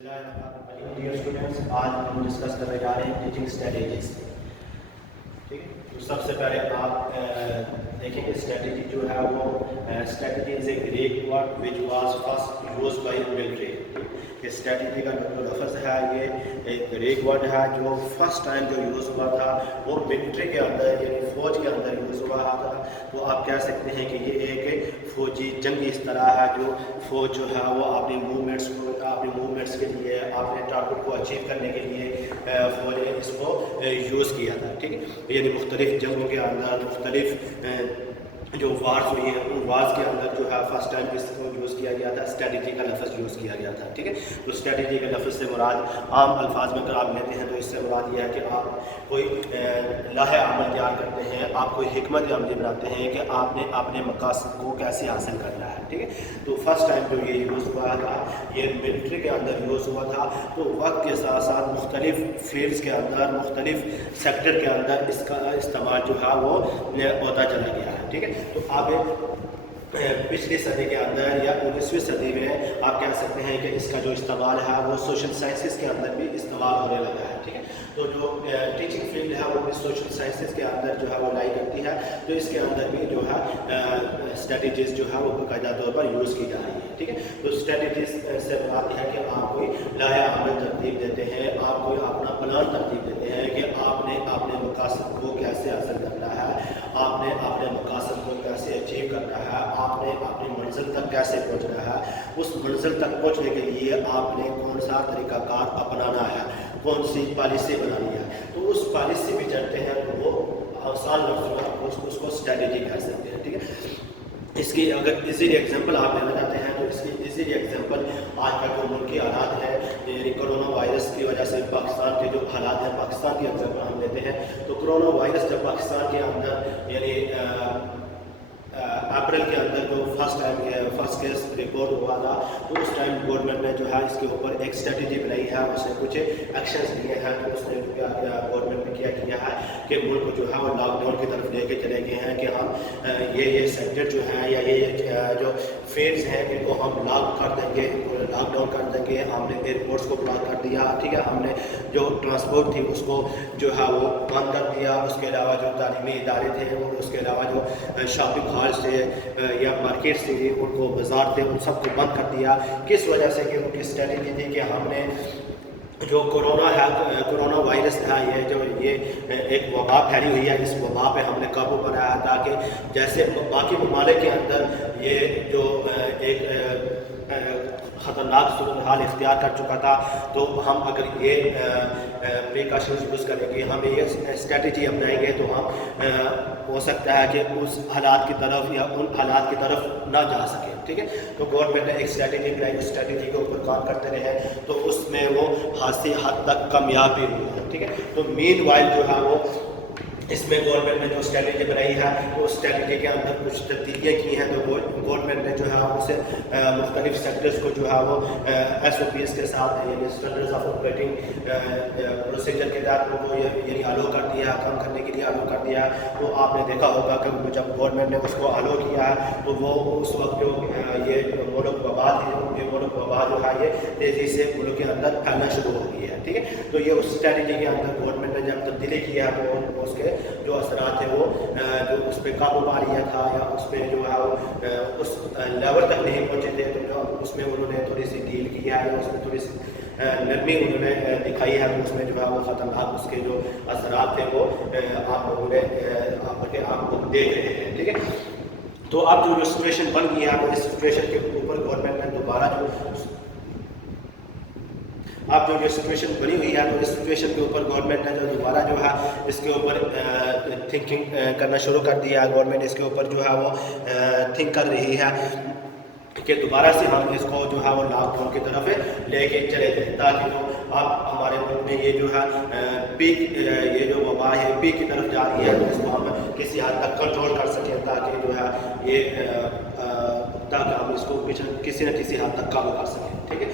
Dear students, آج ہم discuss کرنے جا رہے ہیں ٹیچنگ اسٹریٹجیز. ٹھیک ہے، تو سب سے پہلے آپ دیکھیں کہ اسٹریٹجی جو ہے وہ strategy is a Greek word which was first use by military. Strategy کا جو لفظ ہے یہ ایک گریک ورڈ ہے جو فرسٹ ٹائم جو یوز ہوا تھا وہ ملٹری کے اندر یعنی فوج کے اندر یوز ہوا تھا. تو آپ کہہ سکتے ہیں کہ یہ ایک فوجی جنگی اصطلاح ہے جو فوج جو ہے وہ اپنی موومنٹس کے لیے اپنے ٹارگٹ کو اچیو کرنے کے لیے فوج نے اس کو یوز کیا تھا. ٹھیک ہے، یعنی مختلف جنگوں کے اندر مختلف جو وارز ہوئی ہیں ان وارز کے اندر جو ہے فرسٹ ٹائم اس کو یوز کیا گیا تھا، اسٹریٹجی کا لفظ یوز کیا گیا تھا. ٹھیک ہے، تو اسٹریٹجی کے لفظ سے مراد عام الفاظ میں اگر آپ لیتے ہیں تو اس سے مراد یہ ہے کہ آپ کوئی لاہ عمل تیار کرتے ہیں، آپ کوئی حکمت عملی بناتے ہیں کہ آپ نے اپنے مقاصد کو کیسے حاصل کرنا ہے. ٹھیک ہے، تو فرسٹ ٹائم جو یہ یوز ہوا تھا یہ ملٹری کے اندر یوز ہوا تھا. تو وقت کے ساتھ ساتھ مختلف فیلڈس کے اندر مختلف سیکٹر کے اندر اس کا استعمال جو ہے وہ ہوتا چلا گیا ہے. ٹھیک ہے، تو آپ پچھلی صدی کے اندر یا 19ویں صدی میں آپ کہہ سکتے ہیں کہ اس کا جو استعمال ہے وہ سوشل سائنسز کے اندر بھی استعمال ہونے لگا ہے. ٹھیک ہے، تو جو ٹیچنگ فیلڈ ہے وہ بھی سوشل سائنسز کے اندر جو ہے وہ لائی کرتی ہے. تو اس کے اندر بھی جو ہے اسٹریٹجیز جو ہے وہ باقاعدہ طور پر یوز کی جا رہی ہے. ٹھیک ہے، تو اسٹریٹجیز سے مراد یہ ہے کہ آپ کوئی لاہ عمل ترتیب دیتے ہیں، آپ کوئی اپنا پلان ترتیب دیتے ہیں کہ آپ نے اپنے مقاصد کو کیسے حاصل کرنا ہے، آپ نے اپنے مقاصد کو کیسے اچیو کرنا ہے، آپ نے اپنی منزل تک کیسے پہنچنا ہے. اس منزل تک پہنچنے کے لیے آپ نے کون سا طریقہ کار اپنانا ہے، کون سی پالیسی بنانی ہے. تو اس پالیسی پہ چلتے ہیں تو وہ آسان لفظوں میں آپ اس کو اسٹریٹجی کہہ سکتے ہیں. ٹھیک ہے، اس کی اگر ایزیلی ایگزامپل آپ لینا چاہتے ہیں تو اس کی ایزیلی ایگزامپل آج کا جو ملکی حالات ہے یعنی کرونا وائرس کی وجہ سے پاکستان کے جو حالات ہیں، پاکستان کی ایگزامپل ہم لیتے ہیں. تو کرونا وائرس جب پاکستان کے اندر یعنی اپریل کے اندر جو فرسٹ کیس رپورٹ ہوا تھا تو اس ٹائم گورنمنٹ نے جو ہے اس کے اوپر ایک اسٹریٹجی بنائی ہے، اس نے کچھ ایکشنز لیے ہیں. تو اس نے گورنمنٹ نے کیا ہے کہ ملک کو جو ہے وہ لاک ڈاؤن کی طرف لے کے چلے گئے ہیں کہ ہم یہ سیکٹر جو ہیں یا یہ جو فیلڈز ہیں ان کو ہم لاک کر دیں گے، لاک ڈاؤن کر دیں گے. ہم نے ایئرپورٹس کو بلاک کر دیا. ٹھیک ہے، ہم نے جو ٹرانسپورٹ تھی اس کو جو ہے وہ بند کر دیا. اس کے علاوہ جو تعلیمی ادارے تھے اور اس کے علاوہ جو شاپنگ ہالس تھے یا مارکیٹس تھی ان کو بازار تھے ان سب کو بند کر دیا. کس وجہ سے کہ ان کی اسٹریٹجی تھی کہ ہم نے جو کرونا وائرس ہے یہ ایک وبا پھیلی ہوئی ہے، اس وبا پہ ہم نے قابو پایا ہے تاکہ جیسے باقی ممالک کے اندر یہ جو ایک خطرناک صورتحال اختیار کر چکا تھا تو ہم اگر یہ پریکاشنز یوز کریں گے، ہم یہ اسٹریٹجی اپنائیں گے تو ہم ہو سکتا ہے کہ اس حالات کی طرف یا ان حالات کی طرف نہ جا سکیں. ٹھیک ہے، تو گورنمنٹ نے ایک اسٹریٹجی بنائی، اس اسٹریٹجی کے اوپر کام کرتے رہے تو اس میں وہ خاصی حد تک کامیاب بھی ہوئی ہے. ٹھیک ہے، تو مین وائل جو ہے وہ اس میں گورنمنٹ نے جو اسٹریٹجی بنائی ہے وہ اسٹریٹجی کے اندر کچھ تبدیلیاں کی ہیں. تو گورنمنٹ نے جو ہے اسے مختلف سیکٹرز کو جو ہے وہ SOPs کے ساتھ یعنی اسٹینڈرڈز آف آپریٹنگ پروسیجر کے تحت وہ یعنی الو کر دیا، کام کرنے کے لیے الو کر دیا. تو آپ نے دیکھا ہوگا کہ جب گورنمنٹ نے اس کو الو کیا ہے تو وہ اس وقت جو یہ ملک وبا تھی، یہ ملک وبا جو ہے یہ تیزی سے ملک کے اندر پھیلنا شروع ہو گئی ہے. ٹھیک ہے، تو یہ اس اسٹریٹجی کے اندر گورنمنٹ نے جب تبدیلی کی ہے تو اس کے جو اثرات تھے وہ جو اس پہ قابو پا لیا تھا یا اس پہ جو ہے وہ اس لیول تک نہیں پہنچے تھے تو اس میں انہوں نے تھوڑی سی ڈیل کی ہے یا اس میں تھوڑی سی نرمی انہوں نے دکھائی ہے. تو اس میں جو ہے وہ خطرناک اس کے جو اثرات تھے وہ آپ لوگوں نے آپ کو دیکھ رہے ہیں. ٹھیک ہے، تو اب جو سچویشن بن گئی ہے تو اس سچویشن کے اوپر گورنمنٹ نے دوبارہ اب جو سچویشن بنی ہوئی ہے تو اس سچویشن کے اوپر گورنمنٹ نے جو دوبارہ جو ہے اس کے اوپر تھنکنگ کرنا شروع کر دیا. گورنمنٹ اس کے اوپر جو ہے وہ تھنک کر رہی ہے کہ دوبارہ سے ہم اس کو جو ہے وہ لاک ڈاؤن کی طرف لے کے چلے جائیں تاکہ جو اب ہمارے ملک میں یہ جو ہے پیک یہ جو وبا ہے پیک کی طرف جا رہی ہے تو اس کو ہم کسی حد تک کنٹرول کر سکیں تاکہ جو ہے یہ تاکہ ہم اس کو کسی نہ کسی حد تک قابو کر سکیں. ٹھیک ہے،